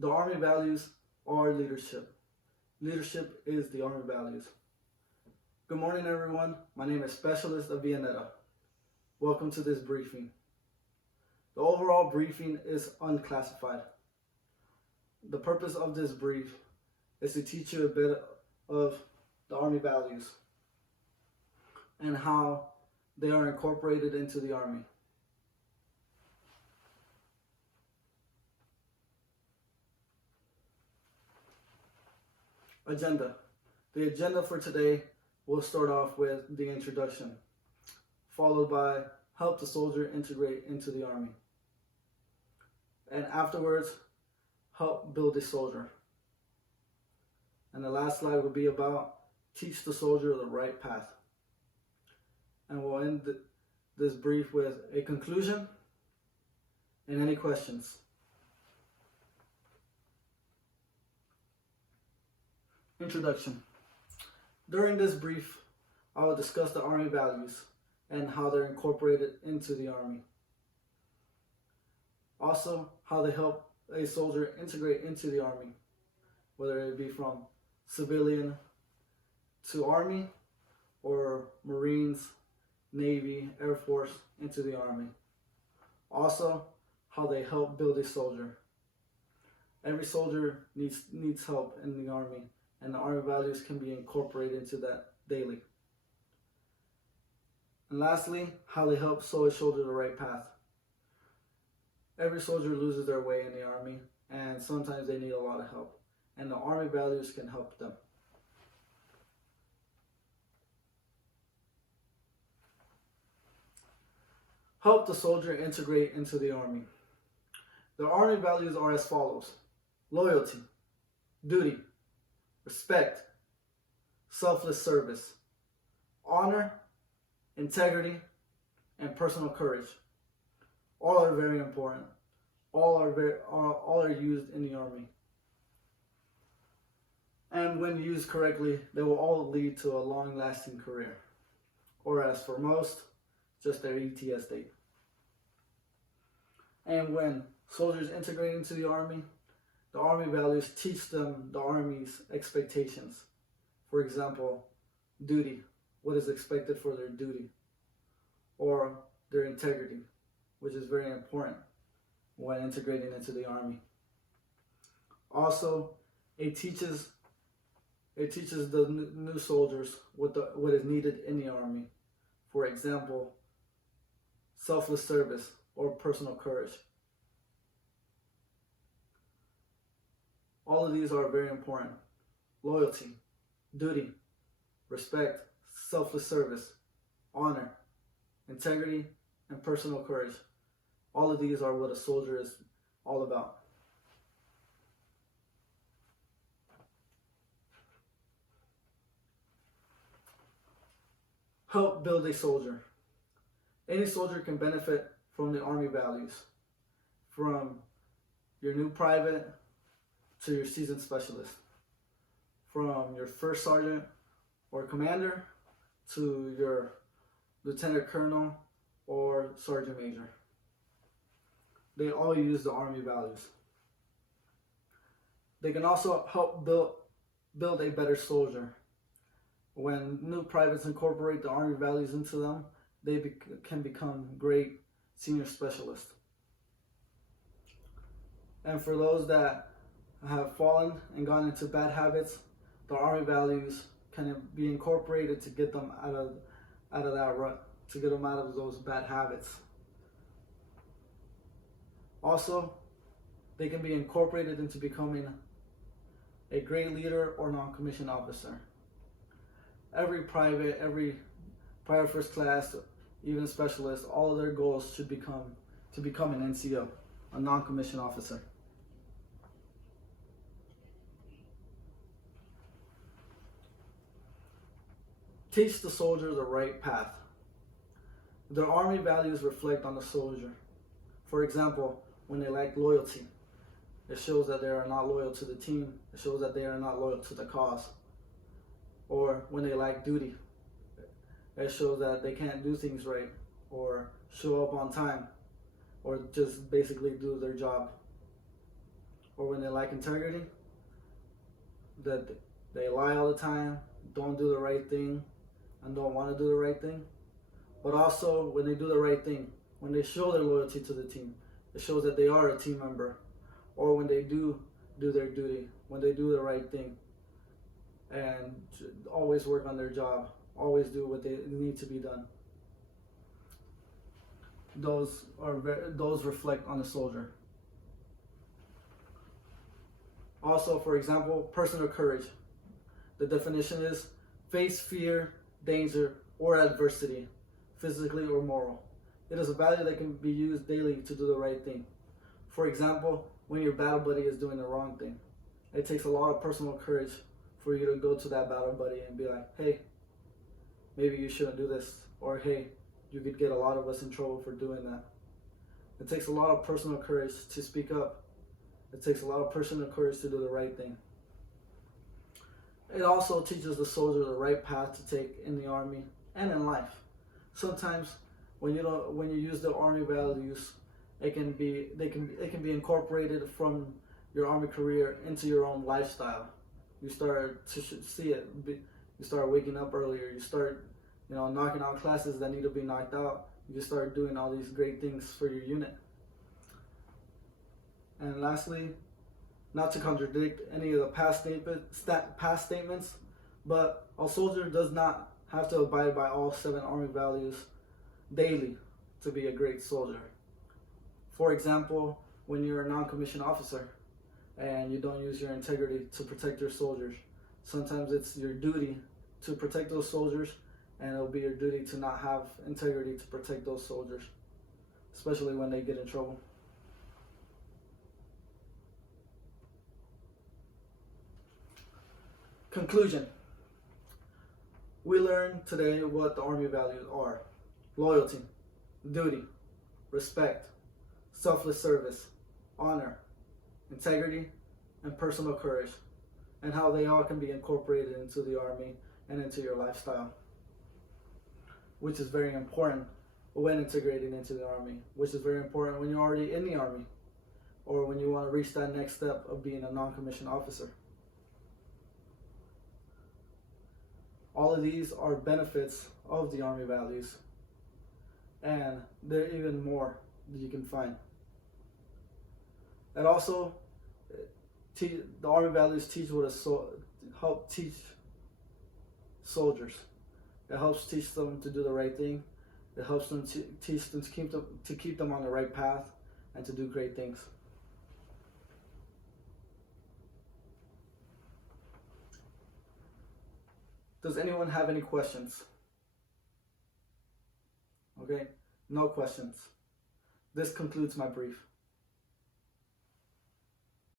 The Army values are leadership. Leadership is the Army values. Good morning, everyone. My name is Specialist Avillaneda. Welcome to this briefing. The overall briefing is unclassified. The purpose of this brief is to teach you a bit of the Army values and how they are incorporated into the Army. Agenda. The agenda for today will start off with the introduction, followed by help the soldier integrate into the Army. And afterwards, help build a soldier. And the last slide will be about teach the soldier the right path. And we'll end this brief with a conclusion and any questions. Introduction. During this brief, I will discuss the Army values and how they're incorporated into the Army. Also, how they help a soldier integrate into the Army, whether it be from civilian to Army or Marines, Navy, Air Force into the Army. Also, how they help build a soldier. Every soldier needs help in the Army, and the Army values can be incorporated into that daily. And lastly, how they help show a soldier the right path. Every soldier loses their way in the Army, and sometimes they need a lot of help, and the Army values can help them. Help the soldier integrate into the Army. The Army values are as follows: loyalty, duty, respect, selfless service, honor, integrity, and personal courage. All are very important. All are used in the Army. And when used correctly, they will all lead to a long-lasting career. Or as for most, just their ETS date. And when soldiers integrate into the Army values teach them the Army's expectations. For example, duty, what is expected for their duty, or their integrity, which is very important when integrating into the Army. Also, it teaches the new soldiers what is needed in the Army. For example, selfless service or personal courage. All of these are very important. Loyalty, duty, respect, selfless service, honor, integrity, and personal courage. All of these are what a soldier is all about. Help build a soldier. Any soldier can benefit from the Army values, from your new private to your seasoned specialist, from your first sergeant or commander to your lieutenant colonel or sergeant major. They all use the Army values. They can also help build a better soldier. When new privates incorporate the Army values into them, they can become great senior specialists. And for those that have fallen and gone into bad habits, the Army values can be incorporated to get them out of that rut, to get them out of those bad habits. Also, they can be incorporated into becoming a great leader or non-commissioned officer. Every private, every private first class, even specialist, all of their goals should become to become an NCO, a non-commissioned officer. Teach the soldier the right path. Their Army values reflect on the soldier. For example, when they lack loyalty, it shows that they are not loyal to the team. It shows that they are not loyal to the cause. Or when they lack duty, it shows that they can't do things right or show up on time or just basically do their job. or when they lack integrity, that they lie all the time, don't do the right thing, and don't want to do the right thing. But also when they do the right thing, when they show their loyalty to the team, it shows that they are a team member. Or when they do their duty, when they do the right thing, and always work on their job, always do what they need to be done. Those reflect on the soldier. Also, for example, personal courage. The definition is face fear, danger, or adversity, physically or moral. It is a value that can be used daily to do the right thing. For example, when your battle buddy is doing the wrong thing, it takes a lot of personal courage for you to go to that battle buddy and be like, hey, maybe you shouldn't do this, or hey, you could get a lot of us in trouble for doing that. It takes a lot of personal courage to speak up. It takes a lot of personal courage to do the right thing. It also teaches the soldier the right path to take in the army and in life. Sometimes when you use the army values, it can be incorporated from your army career into your own lifestyle. You start to see it. You start waking up earlier. You start, knocking out classes that need to be knocked out. You just start doing all these great things for your unit. And lastly, not to contradict any of the past statements, but a soldier does not have to abide by all 7 army values daily to be a great soldier. For example, when you're a non-commissioned officer and you don't use your integrity to protect your soldiers, sometimes it's your duty to protect those soldiers, and it'll be your duty to not have integrity to protect those soldiers, especially when they get in trouble. Conclusion. We learned today what the Army values are: loyalty, duty, respect, selfless service, honor, integrity, and personal courage, and how they all can be incorporated into the Army and into your lifestyle, which is very important when integrating into the Army, which is very important when you're already in the Army, or when you want to reach that next step of being a non-commissioned officer. All of these are benefits of the Army values, and there are even more that you can find. And also, the Army values help teach soldiers. It helps teach them to do the right thing. It helps them to teach them to keep them on the right path and to do great things. Does anyone have any questions? Okay, no questions. This concludes my brief.